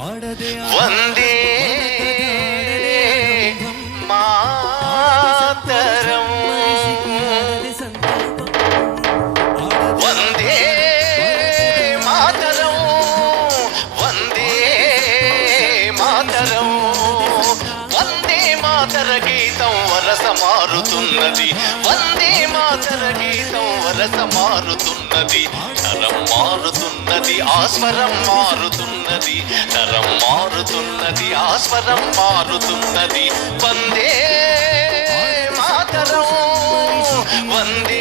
వందే మాతరం వందే మాతరం వందే మాతరం వందే మాతర గీతం వరస మారుతున్నది వందే మాతర గీతం వరస మారుతున్నది తరం మారుతున్నది ఆస్వరం మారుతున్నది తరం మారుతున్నది ఆస్వరం మారుతున్నది వందే మాతరం వందే